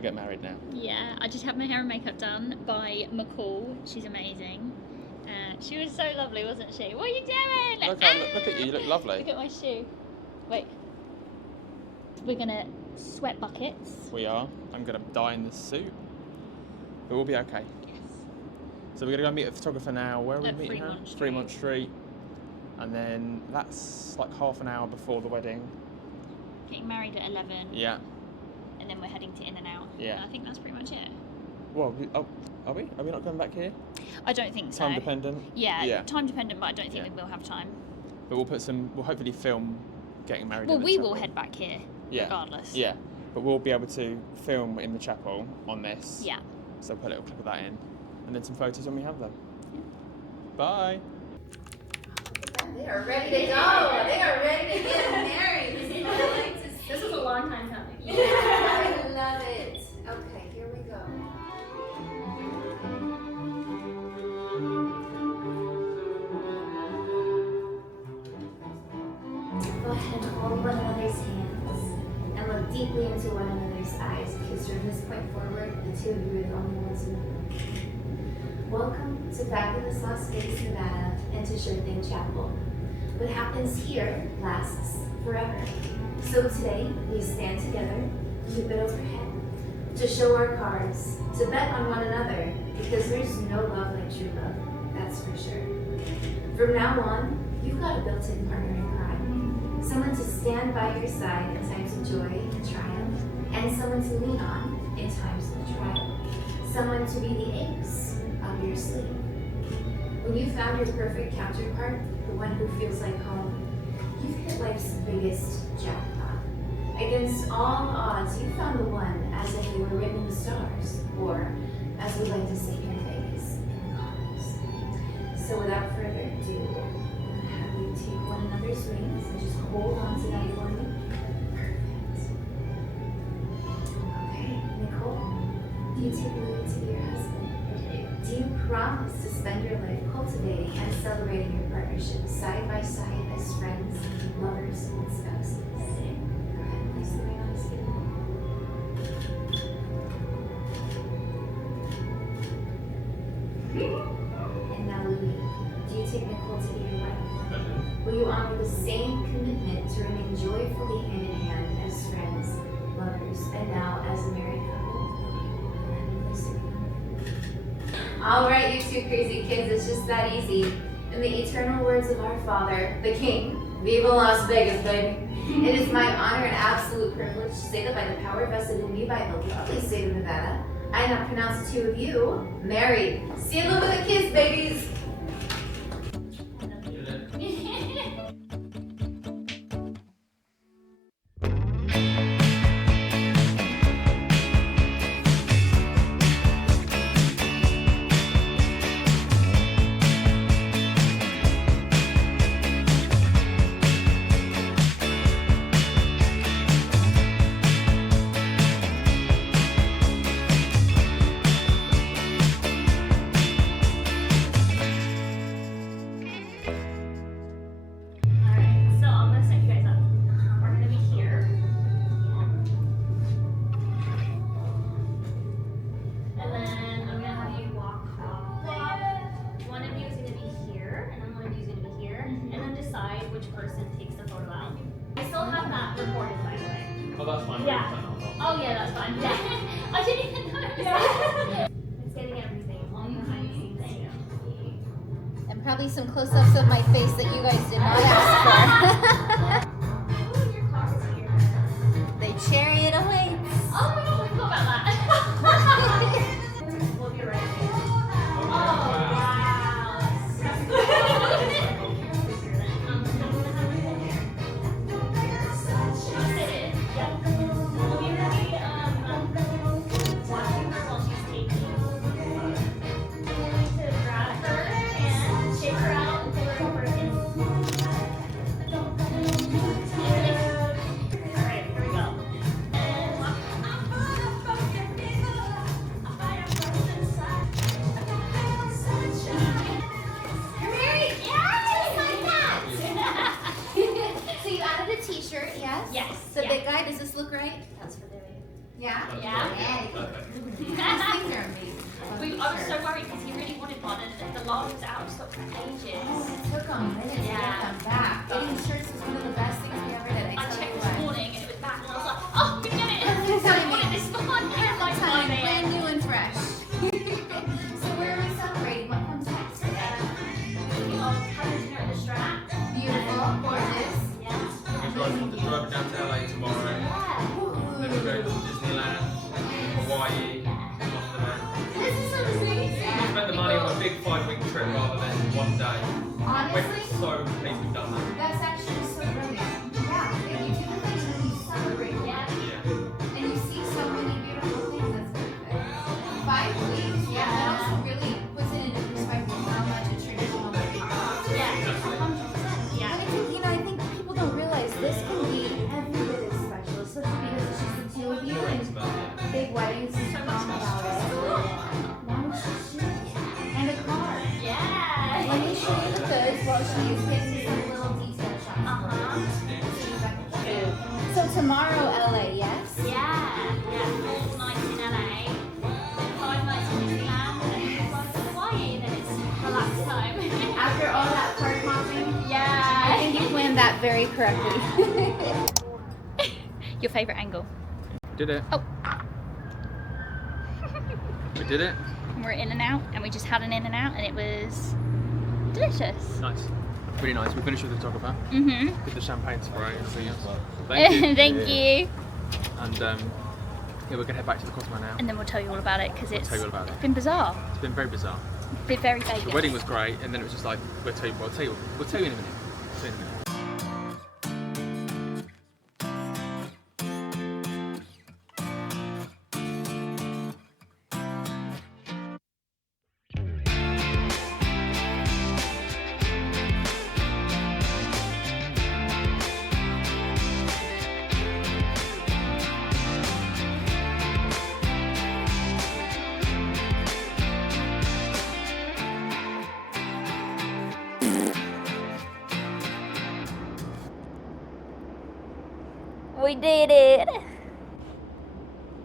gonna get married now. Yeah, I just had my hair and makeup done by McCall. She's amazing. She was so lovely, wasn't she? What are you doing? Look at you. You look lovely. Look at my shoe. Wait. We're gonna sweat buckets. We are. I'm gonna die in this suit, but we'll be okay. Yes. So we're gonna go meet a photographer now. Where are we At meeting her? Fremont Street. Fremont Street. And then that's like half an hour before the wedding. Getting married at 11. Yeah. And then we're heading to In-N-Out. Yeah. And I think that's pretty much it. Well, are we? Are we not going back here? I don't think so. Time dependent? Yeah, time dependent, but I don't think we will have time. But we'll hopefully film getting married. Well, in the we chapel. will head back here, regardless. Yeah, but we'll be able to film in the chapel on this. Yeah. So put a little clip of that in, and then some photos when we have them. Yeah. Bye. They are ready to go. They are ready to get married. This is what I like to see. This was a long time coming. Yeah, I love it. Okay, here we go. Go ahead and hold one another's hands and look deeply into one another's eyes, because from this point forward, the two of you are the only ones in the room. Welcome to fabulous Las Vegas, Nevada, and to Sure Thing Chapel. What happens here lasts forever. So today, we stand together, keep it overhead, to show our cards, to bet on one another, because there's no love like true love, that's for sure. From now on, you've got a built-in partner in crime, someone to stand by your side in times of joy and triumph, and someone to lean on in times of trial, someone to be the ace up your sleeve. When you found your perfect counterpart, the one who feels like home, you've hit life's biggest jackpot. Against all odds, you found the one as if they were written in the stars, or as we like to say here in Vegas, in the cards. So without further ado, I'm gonna have you take one another's rings and just hold on to that for me. Perfect. Okay, Nicole, do you take Louis to be your husband? Do you promise to spend your life cultivating and celebrating your partnership side by side as friends, lovers, and spouses? Go ahead and place the ring on his finger. And now, Louis, do you take Nicole to be your wife? Will you honor the same commitment to remain joyfully hand in hand as friends, lovers, and now as a married couple? Go ahead and place the ring. All right, you two crazy kids, it's just that easy. In the eternal words of our Father, the King, Viva Las Vegas, baby. It is my honor and absolute privilege to say that by the power vested in me by the lovely state of Nevada, I now pronounce the two of you married. Seal them with a kiss, babies. Oh, that's fine. Yeah. Oh, yeah, that's fine. Yeah. I didn't even notice. Yeah. It's getting everything on behind the scenes. And probably some close-ups of my face that you guys did not ask for. Oh, your car is here. The chariot awaits. Oh my gosh, I forgot about that. We'll be right here. Oh, wow. Yeah? Yeah. These things are amazing. I was so worried because he really wanted one, and the line was out of stock for ages. It took them minutes to get them back. Getting shirts was one of the best things we ever did. I checked this morning and it was back, and I was like, oh, we get it! I wanted this one. Like 5 a.m. Brand new and fresh. So where are we celebrating? What comes next? Having dinner at the STRAT. Beautiful, gorgeous. We're driving down to LA tomorrow. Then we're going to Disneyland, Hawaii, after that. This is so sweet. We spent the money on a big 5-week trip rather than one day. Honestly, We're so pleased we've done that. that's actually so brilliant. Yeah, and you do the things and you celebrate. Yeah. And you see so many beautiful things. That's perfect. 5 weeks. Yeah. That also really puts it into perspective how much a traditional wedding costs. Yeah. 100%. Yeah. And I think, I think people don't realize this can be every bit as special, especially because it's just the two of you and big weddings and So much about it. Why don't you shoot it? And a car. Yeah. Let me show you the goods while she is getting some little detail shots. So tomorrow, LA, yes? Yeah. 4 nights in LA, 5 nights in Disneyland, and 5 to Hawaii, and then it's relaxed time. After all that park hopping, I Yeah. think you planned that very correctly. Your favourite angle? Did it. Oh. We did it. We're in and out, and we just had an in and out, and it was delicious. Nice. Really nice. We finished with the photographer. Mhm. Did the champagne spray and everything else. Thank you. Thank you. And yeah, we're gonna head back to the Cosmo now. And then we'll tell you all about it because it's tell you all about it. been bizarre. It's been very bizarre. Been very Vegas. The wedding was great, and then it was just like we'll tell you in a minute. We'll tell you in a minute. We did it.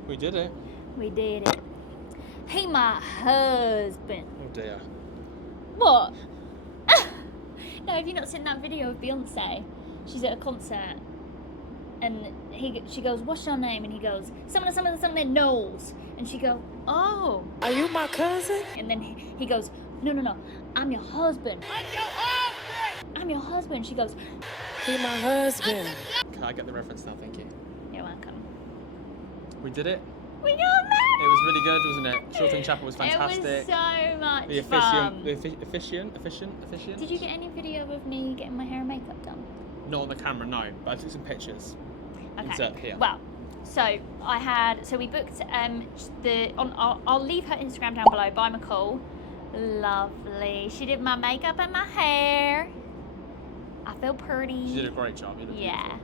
We did it. We did it. He my husband. Oh dear. What? No, have you not seen that video of Beyonce? She's at a concert, and she goes, "What's your name?" And he goes, "Someone knows." And she goes, "Oh, Are you my cousin? And then he goes, No, I'm your husband. I'm your husband. She goes, He my husband. Can I get the reference now? Thank you. You're welcome. We did it. We got married. It was really good, wasn't it? Shorthing Chapel was fantastic. It was so much The fun. efficient. Did you get any video of me getting my hair and makeup done? Not on the camera, no. But I took some pictures. Okay. Insert here. Well, so we booked I'll leave her Instagram down below by McCall. Lovely. She did my makeup and my hair. I feel pretty. She did a great job. You look Yeah. beautiful.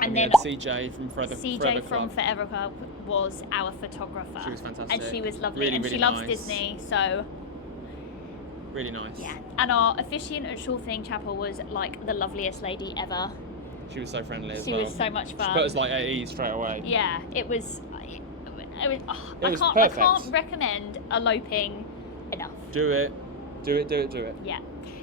And we then had CJ from Forever from Club. Forever Club was our photographer. She was fantastic. And she was lovely. Really, and really she loves nice. Disney, so Really nice. yeah. And our officiant at Shorthing Chapel was like the loveliest lady ever. She was so friendly as She well. was so much She fun. put us like at ease straight away. Yeah, it was. It I was can't perfect. recommend eloping enough. Do it. Yeah.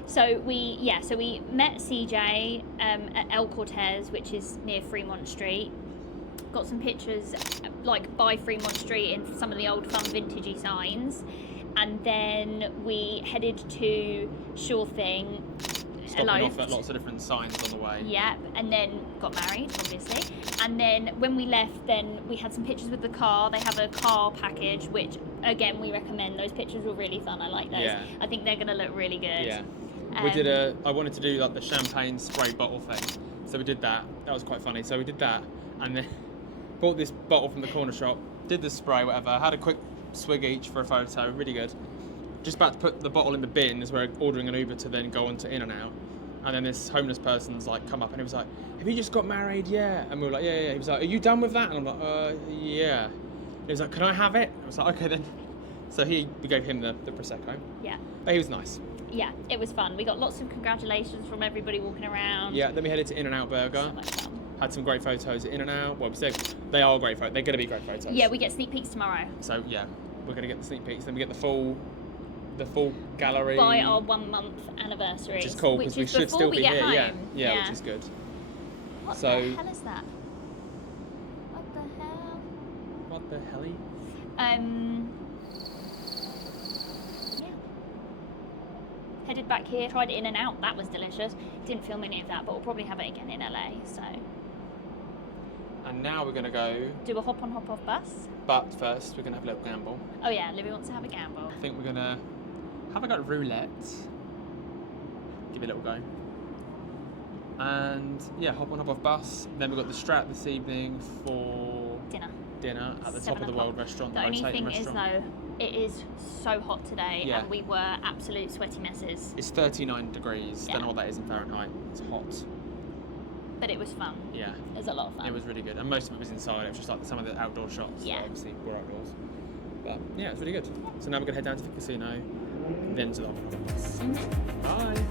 So we met CJ at El Cortez, which is near Fremont Street. Got some pictures like by Fremont Street in some of the old fun vintagey signs, and then we headed to Sure Thing. Stopping eloped. off at lots of different signs on the way. Yep, and then got married, obviously. And then when we left, then we had some pictures with the car. They have a car package, which again we recommend. Those pictures were really fun. I like those. Yeah. I think they're gonna look really good. Yeah. We did I wanted to do like the champagne spray bottle thing. So we did that. That was quite funny. So we did that and then bought this bottle from the corner shop, did the spray, whatever, had a quick swig each for a photo, really good. Just about to put the bottle in the bin as we're ordering an Uber to then go on to In-N-Out. And then this homeless person's like come up and he was like, "Have you just got married?" "Yeah." And we were like, "Yeah." He was like, "Are you done with that?" And I'm like, "Yeah." He was like, "Can I have it?" I was like, "Okay then." So we gave him the Prosecco. Yeah. But he was nice. Yeah, it was fun. We got lots of congratulations from everybody walking around. Yeah, then we headed to In-N-Out So Burger. much fun. Had some great photos in and out. Well, they are great photos. They're going to be great photos. Yeah, we get sneak peeks tomorrow. So yeah, we're going to get the sneak peeks. Then we get the full gallery. By our 1 month anniversary. Which is cool because we should still be here. Yeah, which is good. What So, the hell is that? What the hell? What the helly? Yeah. Headed back here, tried it in and out. That was delicious. Didn't film any of that, but we'll probably have it again in LA. So. And now we're going to go. Do a hop on, hop off bus. But first, we're going to have a little gamble. Oh yeah, Livy wants to have a gamble. I think we're going to have a go at roulette. Give it a little go. And yeah, hop on, hop off bus. Then we've got the STRAT this evening for Dinner at the 7 top of the o'clock. world restaurant. The only rotating thing is restaurant. though, it is so hot today, Yeah. and we were absolute sweaty messes. It's 39 degrees. Yeah. Don't know what that is in Fahrenheit. It's hot. But it was fun. Yeah. It was a lot of fun. It was really good. And most of it was inside. It was just like some of the outdoor shots. Yeah. That obviously were outdoors. But yeah, it's really good. So now we're going to head down to the casino, then to the Hop on, Hop off bus. Bye.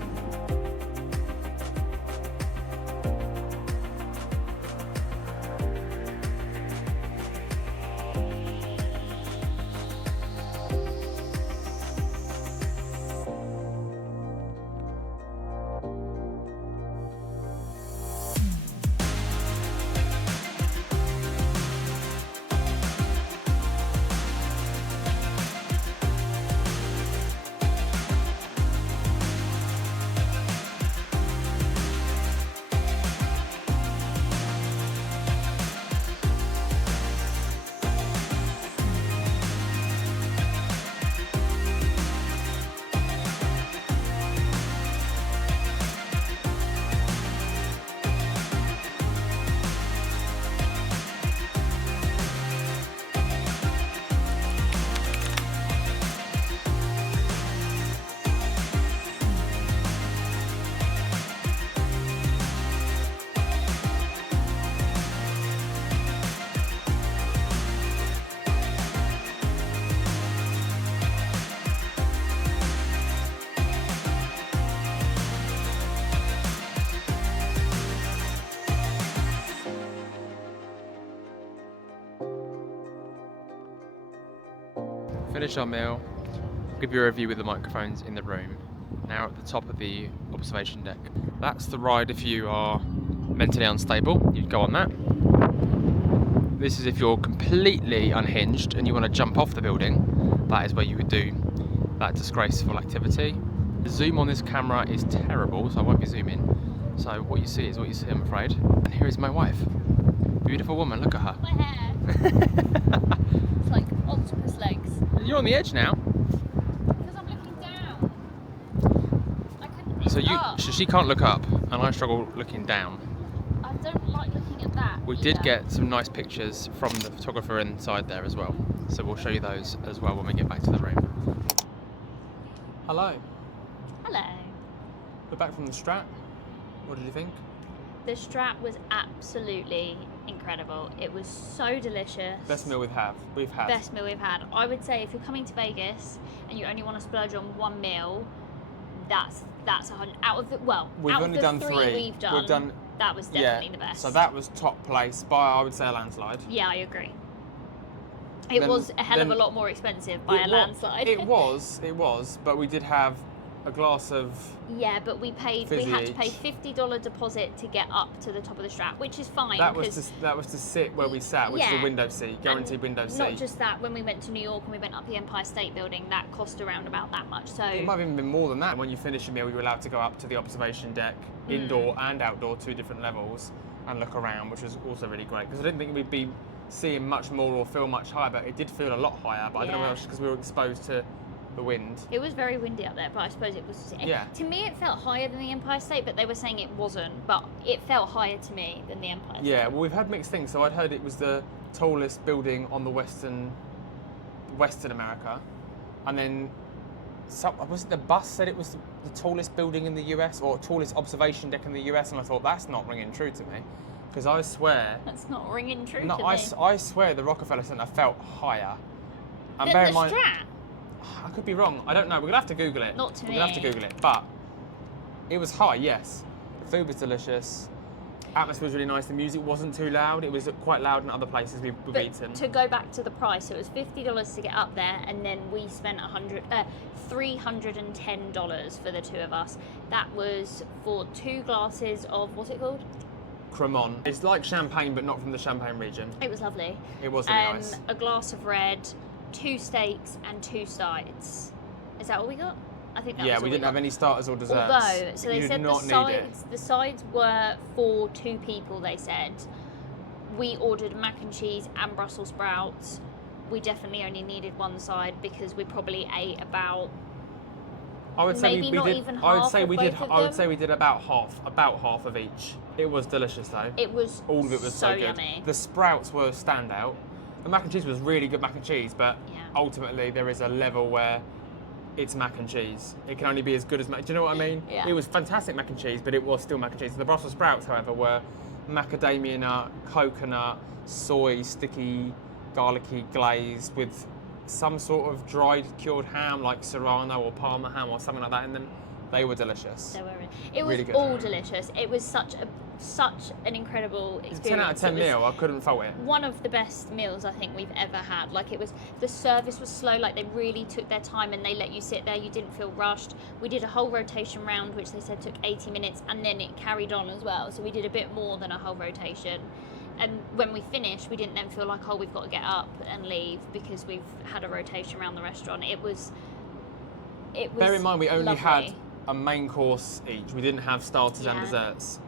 Finish our meal, give you a review with the microphones in the room. Now at the top of the observation deck. That's the ride if you are mentally unstable, you'd go on that. This is if you're completely unhinged and you want to jump off the building, that is where you would do that disgraceful activity. The zoom on this camera is terrible, so I won't be zooming. So what you see is what you see, I'm afraid. And here is my wife. Beautiful woman, look at her. My hair. It's like octopus legs. You're on the edge now. Because I'm looking down. I couldn't look up. So she can't look up, and I struggle looking down. I don't like looking at that. We did get some nice pictures from the photographer inside there as well. So we'll show you those as well when we get back to the room. Hello. Hello. We're back from the STRAT. What did you think? The STRAT was absolutely incredible. It was so delicious. Best meal we've had. Best meal we've had. I would say if you're coming to Vegas and you only want to splurge on one meal, that's 100 out of the We've out only of the done three three. we've done. That was definitely the best. So that was top place by, I would say, a landslide. Yeah, I agree. It was a hell of a lot more expensive by a landslide. It was, but we did have a glass of. Yeah, but we had to pay $50 deposit to get up to the top of the STRAT, which is fine. That was to sit where we sat, which is a window seat, guaranteed window seat. Not just that, when we went to New York and we went up the Empire State Building, that cost around about that much. So it might have even been more than that. When you finish your meal, you were allowed to go up to the observation deck, indoor and outdoor, 2 different levels, and look around, which was also really great. Because I didn't think we'd be seeing much more or feel much higher, but it did feel a lot higher. But I don't know whether it's because we were exposed to the wind. It was very windy up there, but I suppose it was. Yeah. To me, it felt higher than the Empire State, but they were saying it wasn't. But it felt higher to me than the Empire State. Yeah, well, we've had mixed things. So I'd heard it was the tallest building on the Western America, and then was it the bus said it was the tallest building in the US or tallest observation deck in the US, and I thought that's not ringing true to me, because I swear. That's not ringing true No, to me. I swear the Rockefeller Center felt higher. And Than bear the in mind, STRAT? I could be wrong. I don't know. We're gonna have to Google it. Not to We're gonna have to me. Google it. But it was high, yes. The food was delicious. Atmosphere was really nice. The music wasn't too loud. It was quite loud in other places we've But eaten. to go back to the price, it was $50 to get up there, and then we spent $310 for the two of us. That was for 2 glasses of, what's it called? Cremant. It's like champagne, but not from the Champagne region. It was lovely. It was really nice. A glass of red, 2 steaks, and 2 sides. Is that all we got? I think that was all we didn't have any starters or desserts. Although, so they You did said not need it. the sides were for 2 people, they said. We ordered mac and cheese and Brussels sprouts. We definitely only needed one side because we probably ate about I would say maybe we not did. even I would half say of we did. both of I would them. say we did about half of each. It was delicious though. It was All of it was so good. yummy. The sprouts were standout. The mac and cheese was really good mac and cheese, but Yeah. ultimately there is a level where it's mac and cheese. It can only be as good as mac. Do you know what I mean? Yeah. It was fantastic mac and cheese, but it was still mac and cheese. The Brussels sprouts, however, were macadamia nut, coconut, soy, sticky, garlicky glaze with some sort of dried cured ham like Serrano or Parma ham or something like that in them. They were delicious. They were. It was Really good. all delicious. It was such an incredible experience. It's a 10 out of 10 It was meal. I couldn't fault it. one of the best meals I think we've ever had. Like, it was, the service was slow, like they really took their time and they let you sit there, you didn't feel rushed. We did a whole rotation round, which they said took 80 minutes, and then it carried on as well, so we did a bit more than a whole rotation. And when we finished, we didn't then feel like, oh, we've got to get up and leave because we've had a rotation around the restaurant. It was Bear in mind, we only lovely. had a main course each. We didn't have starters and Yeah. desserts.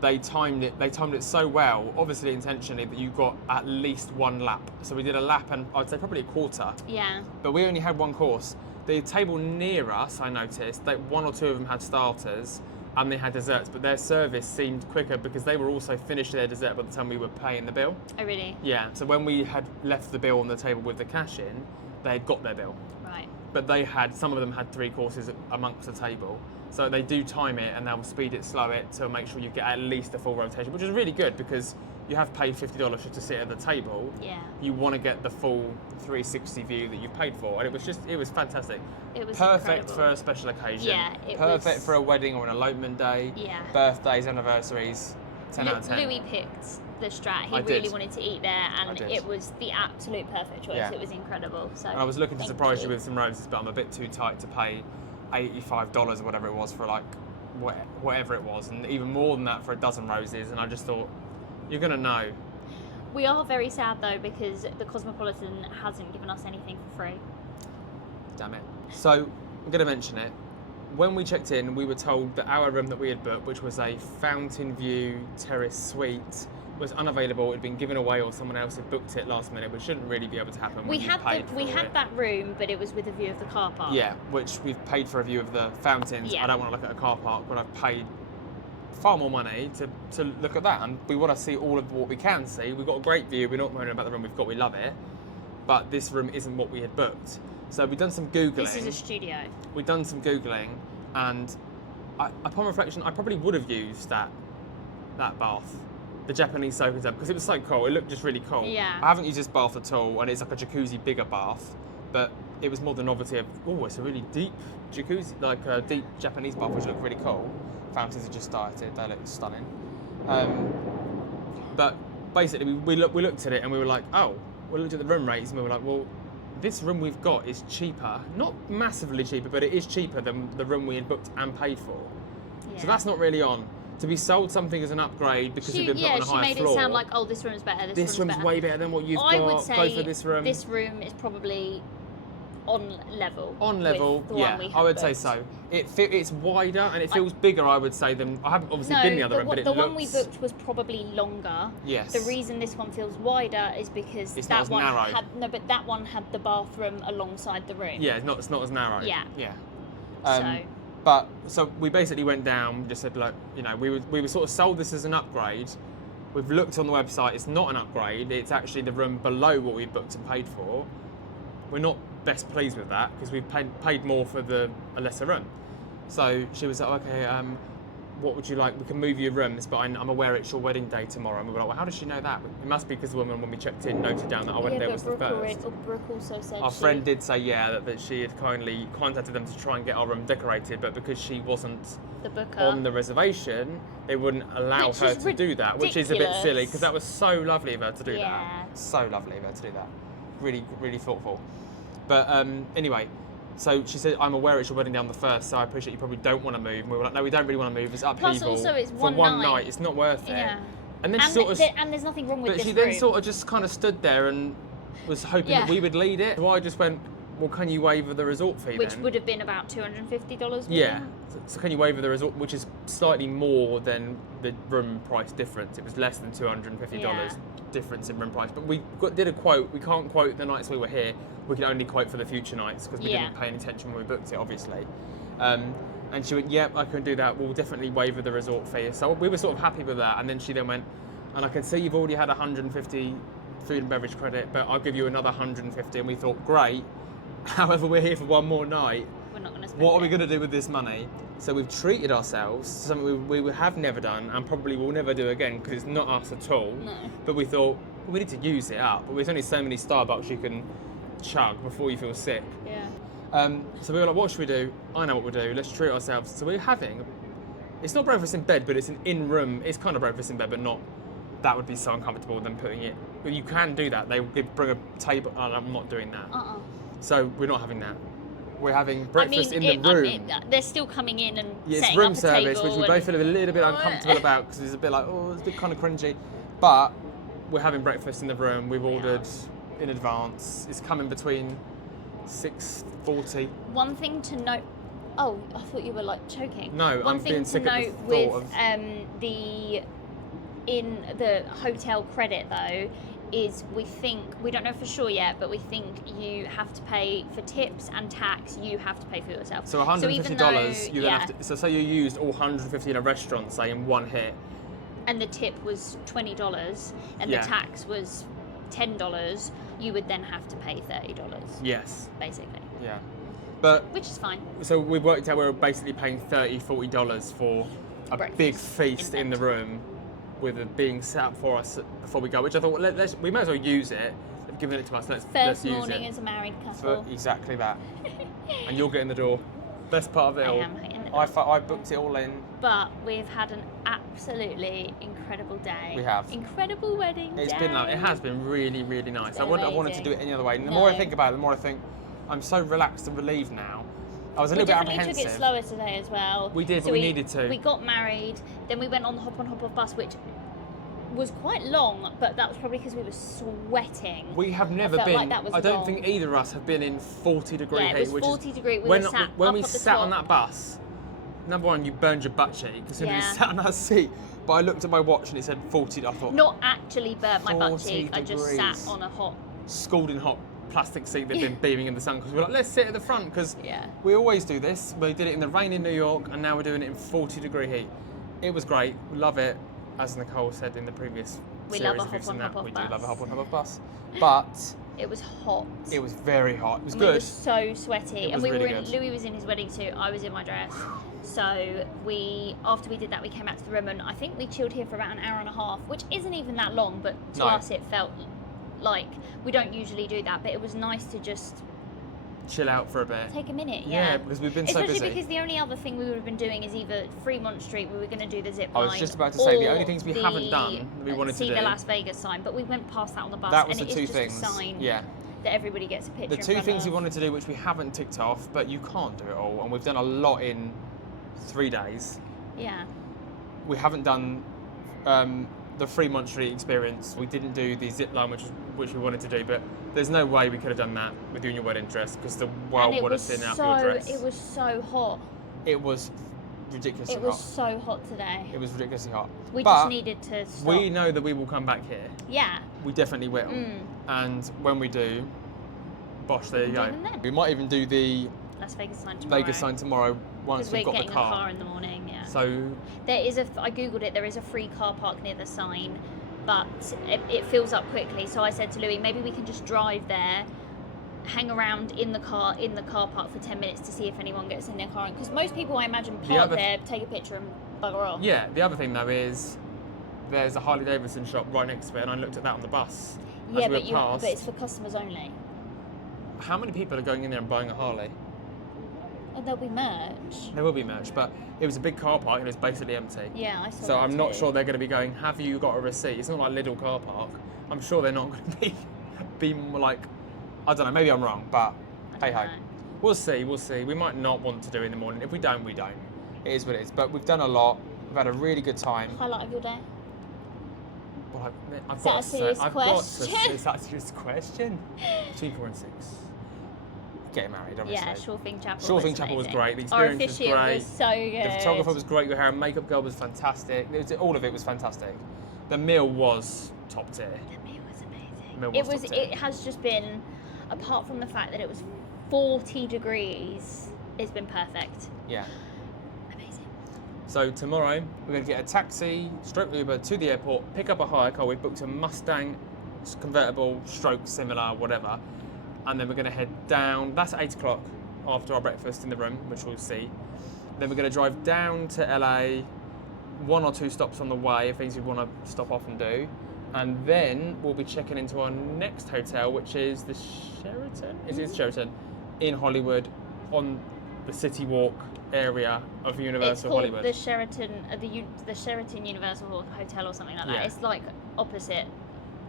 They timed it so well, obviously intentionally, that you got at least one lap. So we did a lap and I'd say probably a quarter. Yeah. But we only had one course. The table near us, I noticed, that 1 or 2 of them had starters and they had desserts, but their service seemed quicker because they were also finished their dessert by the time we were paying the bill. Oh, really? Yeah, so when we had left the bill on the table with the cash in, they had got their bill. Right. But some of them had 3 courses amongst the table. So they do time it and they'll speed it, slow it to make sure you get at least a full rotation, which is really good because you have paid $50 just to sit at the table. Yeah. You want to get the full 360 view that you've paid for. And it was fantastic. It was perfect incredible. for a special occasion. Yeah, it perfect was- for a wedding or an elopement day. Yeah. Birthdays, anniversaries. 10 out of 10. Louis picked the Strat. He I really did. wanted to eat there, and did. it was the absolute perfect choice. Yeah. It was incredible. So And I was looking to thank surprise you with some roses, but I'm a bit too tight to pay $85 or whatever it was for like whatever it was, and even more than that for a dozen roses. And I just thought, you're gonna know. We are very sad though because the Cosmopolitan hasn't given us anything for free. Damn it. So I'm gonna mention it. When we checked in, we were told that our room that we had booked, which was a fountain view terrace suite, was unavailable. It had been given away, or someone else had booked it last minute, which shouldn't really be able to happen. We when had you've paid we for had it. that room, but it was with a view of the car park. Yeah, which we've paid for a view of the fountains. Yeah. I don't want to look at a car park when I've paid far more money to look at that, and we want to see all of what we can see. We've got a great view. We're not moaning about the room we've got. We love it, but this room isn't what we had booked. So we've done some googling. This is a studio. We've done some googling, and upon reflection, I probably would have used that bath, the Japanese soaking tub, because it was so cool. It looked just really cool. Yeah. I haven't used this bath at all, and it's like a jacuzzi bigger bath, but it was more the novelty of, oh, it's a really deep jacuzzi, like a deep Japanese bath, which looked really cool. Fountains are just started; they look stunning. But basically, we looked at it and we were like, oh, we looked at the room rates and we were like, well, this room we've got is cheaper, not massively cheaper, but it is cheaper than the room we had booked and paid for. Yeah. So that's not really on. To be sold something as an upgrade because you've been put on a she higher made floor. it sound like, oh, this room's better. This room's better. way better than what you've I got. would say Go for this room. This room is probably on level. On level, with the yeah, one we I had would say booked. so. It's wider and it feels bigger, I would say, than I haven't obviously been the other room, but it the looks. one we booked was probably longer. Yes. The reason this one feels wider is because It's not that as one narrow. but that one had the bathroom alongside the room. Yeah, it's not as narrow. Yeah. Yeah. So So we basically went down, just said, look, you know, we were sort of sold this as an upgrade. We've looked on the website, it's not an upgrade, it's actually the room below what we booked and paid for. We're not best pleased with that because we've paid more for a lesser room. So she was like, okay, what would you like? We can move your rooms, but I'm aware it's your wedding day tomorrow. And we were like, well, how does she know that? It must be because the woman, when we checked in, noted down that our wedding day was the first. Brooke also said Our friend did say, that she had kindly contacted them to try and get our room decorated, but because she wasn't the booker on the reservation, they wouldn't allow her to do that, which is a bit silly, because that was so lovely of her to do that. So lovely of her to do that. Really, really thoughtful. But anyway, so she said, I'm aware it's your wedding day on the 1st, so I appreciate you probably don't want to move. And we were like, no, we don't really want to move. It's upheaval. Plus also it's for one night. It's not worth it. Yeah. And then she and there's nothing wrong with this But she room. then sort of just kind of stood there and was hoping that we would lead it. So I just went, well, can you waiver the resort fee Which then? would have been about $250. Yeah. So can you waiver the resort, which is slightly more than the room price difference. It was less than $250 difference in room price. But we did a quote. We can't quote the nights we were here. We can only quote for the future nights because we didn't pay any attention when we booked it, obviously. And she went, yep, I can do that. We'll definitely waiver the resort fee. So we were sort of happy with that. And then she then went, and I can see you've already had 150 food and beverage credit, but I'll give you another 150. And we thought, great. However, we're here for one more night. We're not going to spend What are we going to do with this money? So we've treated ourselves to something we have never done and probably will never do again because it's not us at all. No. But we thought, we need to use it up. But there's only so many Starbucks you can chug before you feel sick. Yeah. So we were like, what should we do? I know what we'll do. Let's treat ourselves. So we're having, it's not breakfast in bed, but it's an in-room, it's kind of breakfast in bed, but not, that would be so uncomfortable than putting it. But you can do that. They bring a table, and I'm not doing that. So we're not having that. We're having breakfast in the room. They're still coming in and it's setting room up a service, table which we both feel a little bit uncomfortable about because it's a bit like, it's a bit kind of cringy. But we're having breakfast in the room. We've ordered in advance. It's coming between 6:40. One thing to note. Oh, I thought you were like choking. No, One I'm thing being to sick note at the with thought of... in the hotel credit though is we don't know for sure yet, but we think you have to pay for tips and tax. You have to pay for yourself. So $150. You then have to. So say you used all 150 in a restaurant, say in one hit. And the tip was $20, and the tax was $10. You would then have to pay $30. Yes. Basically. Yeah. But which is fine. So we worked out we're basically paying $30-$40 for a breakfast big feast in the room, with it being set up for us before we go. Which I thought, we might as well use it. They've given it to us. Let's First use morning it. as a married couple. For exactly that. And you'll get in the door. Best part of it all. I am in the door. I booked it all in. But we've had an absolutely incredible day. We have. Incredible wedding day. It has been really, really nice. I wouldn't have wanted to do it any other way. And the No. more I think about it, the more I think I'm so relaxed and relieved now. I was a little bit apprehensive. We definitely took it slower today as well. We did, but we needed to. We got married, then we went on the hop on hop off bus, which was quite long, but that was probably because we were sweating. We have never felt been. like that was I don't long. think either of us have been in 40-degree heat. Yeah, it was 40 degree. We were sat when up we at the sat top. on that bus, number one, you burned your butt cheek as soon as Yeah. you sat on that seat. But I looked at my watch and it said 40. I thought Not actually burnt my butt 40 cheek. I just sat degrees. on a hot. scalding hot plastic seat that'd been beaming in the sun because we're like, let's sit at the front because Yeah. we always do this. We did it in the rain in New York and now we're doing it in 40-degree heat. It was great. We love it. As Nicole said in the previous We series love a of Hoops hop and on that, hop we off do love a bus. hop on hop off bus. But It was hot. it was very hot. It was And good. we were so sweaty, It and was we were really in. good. Louis was in his wedding suit. I was in my dress. So after we did that, we came out to the room, and I think we chilled here for about an hour and a half, which isn't even that long, but to No. us it felt like we don't usually do that. But it was nice to just Chill out for a bit. take a minute. Yeah, because we've been so Especially busy. because the only other thing we would have been doing is either Fremont Street, we were going to do the zip line. I was just about to say, the or only things we haven't done that we wanted to see do. the Las Vegas sign, but we went past that on the bus, That was and the it two is just things. a sign Yeah. that everybody gets a picture The in two front things we of. wanted to do, which we haven't ticked off, but you can't do it all, and we've done a lot in 3 days. Yeah. We haven't done the Fremont Street experience. We didn't do the zip line, which we wanted to do, but there's no way we could have done that with you in your wedding dress because the world would have seen out your dress. It was so hot. It was ridiculously It was hot. so hot today. It was ridiculously hot. We But just needed to stop. we know that we will come back here. Yeah. We definitely will. And when we do, bosh, there you We'll go. do them then. We might even do the Las Vegas sign tomorrow. Vegas sign tomorrow once Because we've we're got getting the a car in the morning, yeah. So There is I googled it, there is a free car park near the sign, but it fills up quickly. So I said to Louis, maybe we can just drive there hang around in the car park for 10 minutes to see if anyone gets in their car. Because most people, I imagine, park there, take a picture and bugger off. Yeah, the other thing though is there's a Harley Davidson shop right next to it, and I looked at that on the bus. Yeah, but it's for customers only. How many people are going in there and buying a Harley? Oh, there'll be merch. There will be merch, but it was a big car park and it was basically empty. Yeah, I saw So that I'm not too. sure they're going to be going, have you got a receipt? It's not like Lidl car park. I'm sure they're not going to be like, I don't know, maybe I'm wrong, but hey ho. We'll see. We might not want to do it in the morning. If we don't, we don't. It is what it is. But we've done a lot. We've had a really good time. Highlight of your day? Well, I've Is got that a serious question? Is that a serious question? Between 4 and 6. Getting married, obviously. Yeah, Sure Thing Chapel. Sure Thing Chapel was amazing. great. The Our experience was officiant great. was so good. The photographer was great. Your hair and makeup girl was fantastic. All of it was fantastic. The meal was top tier. The meal was amazing. Meal was top tier. It has just been, apart from the fact that it was 40 degrees, it's been perfect. Yeah. Amazing. So tomorrow we're going to get a taxi, stroke Uber to the airport, pick up a hire car. We've booked a Mustang convertible, stroke similar, whatever. And then we're going to head down. That's at 8 o'clock after our breakfast in the room, which we'll see. Then we're going to drive down to LA, 1 or 2 stops on the way, things we want to stop off and do. And then we'll be checking into our next hotel, which is the Sheraton. Is it Sheraton? In Hollywood, on the City Walk area of Universal Hollywood. It's called the Sheraton Universal Hotel or something like that. Yeah. It's like opposite,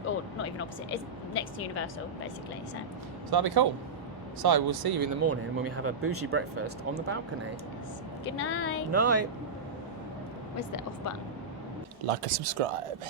or not even opposite. It's next to Universal, basically. So that'll be cool. So we'll see you in the morning when we have a bougie breakfast on the balcony. yes. Good night. Night. Where's the off button? Like and subscribe.